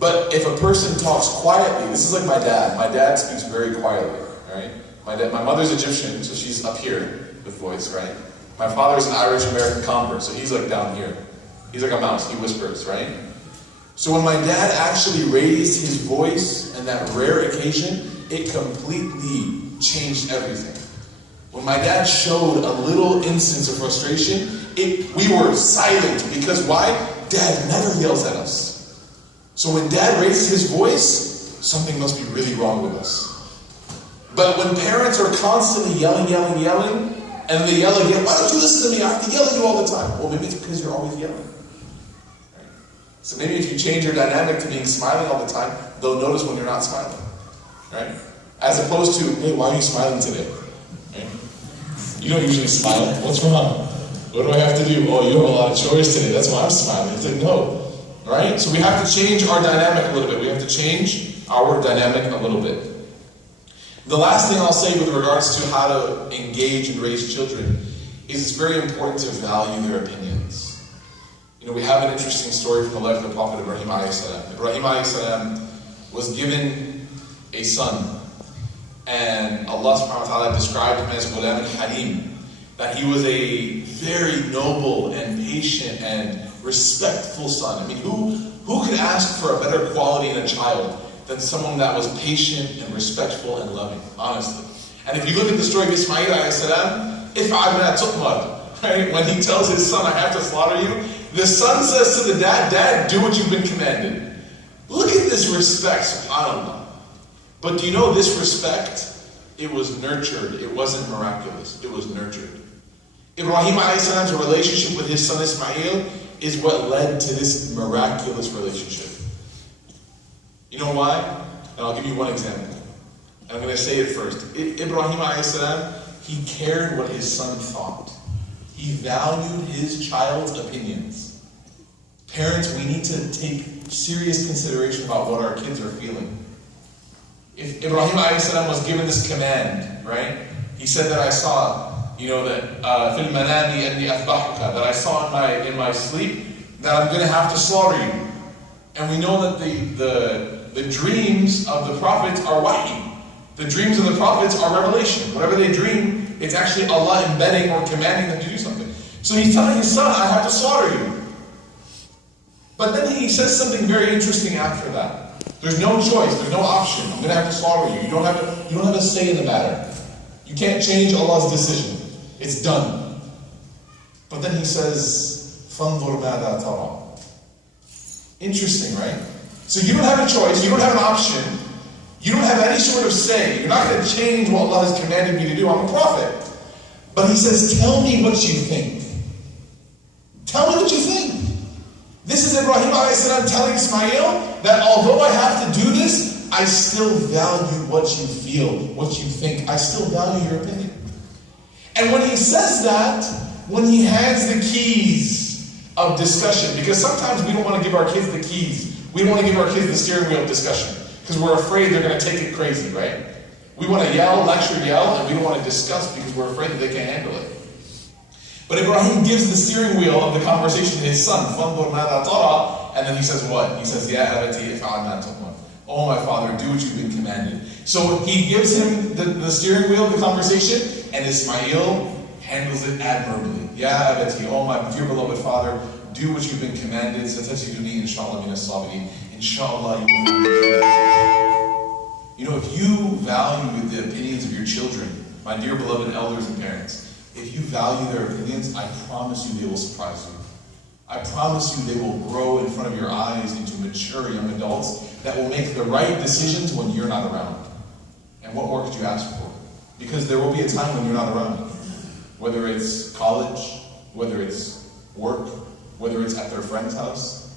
But if a person talks quietly, this is like my dad. My dad speaks very quietly, right? My mother's Egyptian, so she's up here with voice, right? My father's an Irish-American convert, so he's like down here. He's like a mouse, he whispers, right? So when my dad actually raised his voice on that rare occasion, it completely changed everything. When my dad showed a little instance of frustration, we were silent, because why? Dad never yells at us. So when Dad raises his voice, something must be really wrong with us. But when parents are constantly yelling, and they yell again, why don't you listen to me? I have to yell at you all the time. Well, maybe it's because you're always yelling. Right? So maybe if you change your dynamic to being smiling all the time, they'll notice when you're not smiling. Right? As opposed to, hey, why are you smiling today? Right? You don't usually smile. What's wrong? What do I have to do? Oh, you have a lot of chores today. That's why I'm smiling. It's like, no. Right? So we have to change our dynamic a little bit. We have to change our dynamic a little bit. The last thing I'll say with regards to how to engage and raise children is it's very important to value their opinions. You know, we have an interesting story from the life of the Prophet Ibrahim a.s. Ibrahim a.s. was given a son, and Allah subhanahu wa ta'ala described him as Ghulam al-Halim, that he was a very noble and patient and respectful son. I mean, who could ask for a better quality in a child than someone that was patient and respectful and loving, honestly. And if you look at the story of Ismail a.s., right? When he tells his son, I have to slaughter you, the son says to the dad, Dad, do what you've been commanded. Look at this respect, subhanAllah. But do you know this respect, it was nurtured, it wasn't miraculous, it was nurtured. Ibrahim a.s.'s relationship with his son Ismail is what led to this miraculous relationship. You know why? And I'll give you one example. And I'm going to say it first. Ibrahim a.s., he cared what his son thought. He valued his child's opinions. Parents, we need to take serious consideration about what our kids are feeling. If Ibrahim a.s. was given this command, right? He said that I saw, that fil manami anni athbahuka, that I saw in my sleep that I'm going to have to slaughter you. And we know that the dreams of the prophets are wahi. The dreams of the prophets are revelation. Whatever they dream, it's actually Allah embedding or commanding them to do something. So he's telling his son, I have to slaughter you. But then he says something very interesting after that. There's no choice, there's no option. I'm going to have to slaughter you. You don't have a say in the matter. You can't change Allah's decision. It's done. But then he says, فَانْظُرْ مَاذَا تَرَى. Interesting, right? So you don't have a choice, you don't have an option, you don't have any sort of say. You're not going to change what Allah has commanded me to do. I'm a prophet. But he says, tell me what you think. Tell me what you think. This is Ibrahim a.s. telling Ismail that although I have to do this, I still value what you feel, what you think. I still value your opinion. And when he says that, when he hands the keys of discussion, because sometimes we don't want to give our kids the keys. We don't want to give our kids the steering wheel of discussion, because we're afraid they're going to take it crazy, right? We want to lecture, and we don't want to discuss because we're afraid that they can't handle it. But Ibrahim gives the steering wheel of the conversation to his son, فَانْظُرْ مَاذَا تَرَى, and then he says what? He says, يَا أَبَتِي إِفْعَلْ مَا تُؤْمَرُ. Oh my father, do what you've been commanded. So he gives him the steering wheel of the conversation, and Ismail handles it admirably. Ya abati, oh my dear beloved father, do what you've been commanded. Satajiduni inshallah min as-sabirin. Inshallah you will find me. If you value the opinions of your children, my dear beloved elders and parents, if you value their opinions, I promise you they will surprise you. I promise you they will grow in front of your eyes into mature young adults that will make the right decisions when you're not around. And what more could you ask for? Because there will be a time when you're not around. Whether it's college, whether it's work, whether it's at their friend's house,